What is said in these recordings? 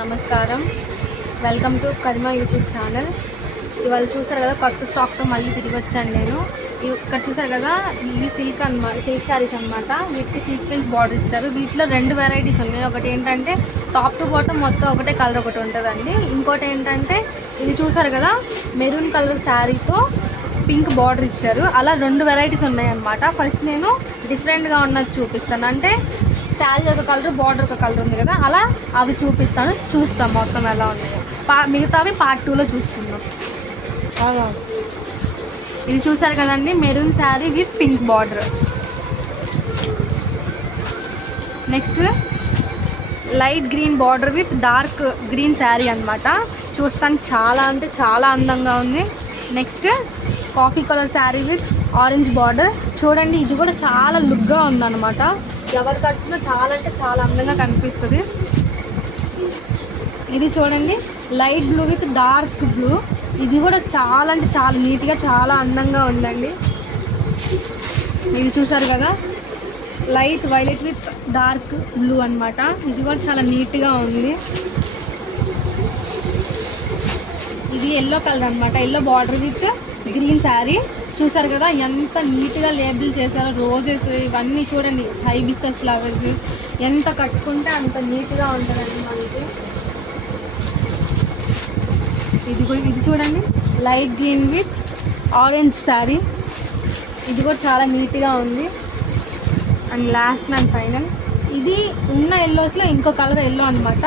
నమస్కారం, welcome to కరిమా YouTube channel. ఇవాళ చూసారు కదా, కొత్త స్టాక్తో మళ్ళీ తిరిగి వచ్చాను నేను. ఇక్కడ చూసారు కదా, ఇవి సిల్క్ అనమాట, సిల్క్ శారీస్ అనమాట. వీటికి సీక్వెన్స్ బార్డర్ ఇచ్చారు. వీటిలో రెండు వెరైటీస్ ఉన్నాయి. ఒకటి ఏంటంటే టాప్ టు బాటమ్ మొత్తం ఒకటే కలర్ ఒకటి ఉంటుందండి. ఇంకోటి ఏంటంటే ఇది చూసారు కదా, మెరూన్ కలర్ శారీతో పింక్ బార్డర్ ఇచ్చారు. అలా రెండు వెరైటీస్ ఉన్నాయన్నమాట. ఫస్ట్ నేను డిఫరెంట్గా ఉన్నది చూపిస్తాను. అంటే శారీ ఒక కలర్, బార్డర్ ఒక కలర్ ఉంది కదా, అలా అవి చూస్తాం మొత్తం ఎలా ఉన్నాయో. మిగతావి పార్ట్ 2లో చూసుకుందాం. ఇది చూసారు కదండి, maroon sari with pink border. Next light green border with dark green sari అనమాట. చూడటానికి చాలా అంటే చాలా అందంగా ఉంది. Next coffee colour sari with orange border. చూడండి, ఇది కూడా చాలా లుక్గా ఉందన్నమాట. ఎవరు కట్టినా చాలా అంటే చాలా అందంగా కనిపిస్తుంది. ఇది చూడండి, light blue with dark blue. ఇది కూడా చాలా అంటే చాలా నీట్గా చాలా అందంగా ఉందండి. ఇది చూసారు కదా, light violet with dark blue అనమాట. ఇది కూడా చాలా నీట్గా ఉంది. ఇది ఎల్లో కలర్ అనమాట, yellow border with green sari. చూసారు కదా ఎంత నీట్గా లేబుల్ చేశారో. రోజెస్ ఇవన్నీ చూడండి, హైబిస్కస్ ఫ్లవర్స్. ఎంత కట్టుకుంటే అంత నీట్గా ఉంటుందండి మనకి. ఇది చూడండి, light green with orange sari. ఇది కూడా చాలా నీట్గా ఉంది. అండ్ లాస్ట్ అండ్ ఫైనల్, ఇది ఉన్న ఎల్లోస్లో ఇంకో కలర్ ఎల్లో అనమాట.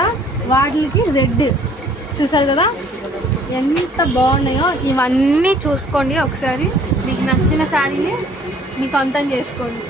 వాటికి రెడ్. చూసారు కదా ఎంత బాగున్నాయో. ఇవన్నీ చూసుకోండి ఒకసారి. మీకు నచ్చిన శారీని మీ సొంతం చేసుకోండి.